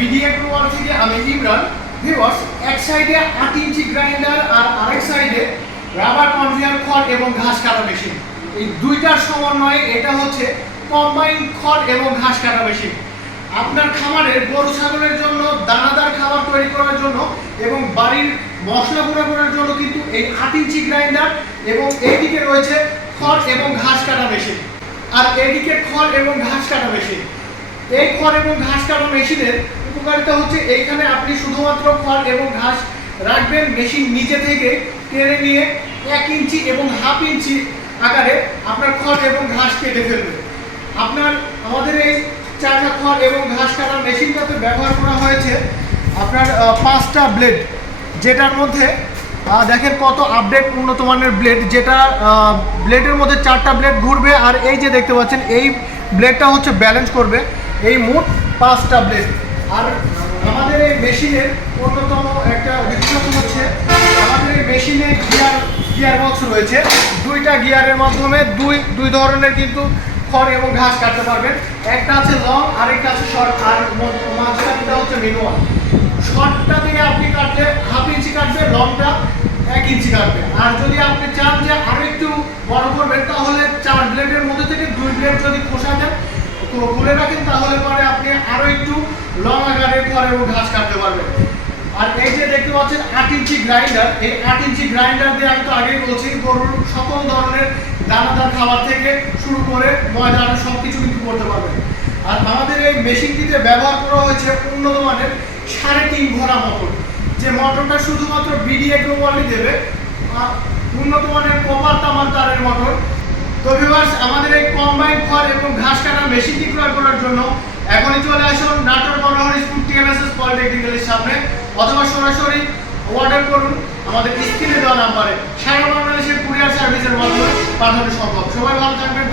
BD এগ্রোওয়াল থেকে আমি Imran. Viewers, এক সাইডে 8 ইঞ্চি গ্রাইন্ডার আর আরেক সাইডে রাবার কনভেয়ার খড় এবং ঘাস কাটা মেশিন, এই দুইটার সমন্বয়ে এটা হচ্ছে কম্বাইন খড় এবং ঘাস কাটা মেশিন। আপনার খামারের গরু ছাগলের জন্য দানাদার খাবার তৈরি করার জন্য এবং বাড়ির মশলা গুঁড়া করার জন্য কিন্তু এই 8 ইঞ্চি গ্রাইন্ডার এবং এইদিকে রয়েছে খড় এবং ঘাস কাটা মেশিন, আর এদিকে খড় এবং ঘাস কাটা মেশিন। এই খড় এবং ঘাস কাটা মেশিনের উপকারিতা হচ্ছে এইখানে আপনি শুধুমাত্র খড় এবং ঘাস রাখবেন, মেশিন নিজে থেকে টেনে নিয়ে 1 ইঞ্চি এবং হাফ ইঞ্চি আকারে আপনার খড় এবং ঘাস কেটে ফেলবে। আমাদের এই চাকা খড় এবং ঘাস কাটার মেশিনটাতে ব্যবহার করা হয়েছে আপনার 5টা ব্লেড, যেটার মধ্যে দেখেন কত আপডেট উন্নত মানের ব্লেড, যেটা ব্লেডের মধ্যে 4টা ব্লেড ঘুরবে, আর এই যে দেখতে পাচ্ছেন এই ব্লেডটা হচ্ছে ব্যালেন্স করবে। এই মোট 5টা ব্লেড। আর আমাদের এই মেশিনের অন্যতম একটা বিশেষত্ব হচ্ছে আমাদের এই মেশিনে গিয়ার বক্স রয়েছে। 2টা গিয়ারের মাধ্যমে দুই ধরনের কিন্তু খড় এবং ঘাস কাটতে পারবেন। একটা আছে লং, আরেকটা আছে শর্ট, আর মাঝখানটা হচ্ছে ম্যানুয়াল। শর্টটা দিয়ে আপনি কাটলে হাফ ইঞ্চি কাটবে, লংটা 1 ইঞ্চি কাটবে। আর যদি আপনি চান যে আরো একটু বড় করবেন, তাহলে 4 ব্লেডের মধ্যে থেকে 2 ব্লেড যদি খোসা দেন তো খুলে রাখেন, তাহলে পরে আপনি আরো একটু লং আকারে খড় এবং ঘাস কাটতে পারবেন। আর এই যে দেখতে পাচ্ছেন 8 ইঞ্চি গ্রাইন্ডার, এই 8 ইঞ্চি গ্রাইন্ডার দিয়ে আমি তো আগেই বলছি গরুর সকল ধরনের দানাদার খাবার থেকে শুরু করে ময়দা সব কিছু কিন্তু করতে পারবেন। আর আমাদের এই মেশিনটিতে ব্যবহার করা হয়েছে উন্নত মানের 3.5 ভরা মোটর, যে মোটরটা শুধুমাত্র বিডি এগ্রোওয়ালই দেবে, উন্নত মানের কপার তামার তারের মোটর। তো ভিউয়ার্স, আমাদের এই কম্বাইন খড় এবং ঘাস কাটা মেশিনটি ক্রয় করার জন্য এখনই চলে আসুন নাটোর বড়হরি স্কুল টিএমএসএস পলিটেকনিক্যালের সামনে, অথবা সরাসরি অর্ডার করুন আমাদের স্ক্রিনে দেওয়া নাম্বারে। সারা বাংলাদেশের কুরিয়ার সার্ভিসের মাধ্যমে পাঠানো সম্ভব। সবাই ভালো থাকবেন।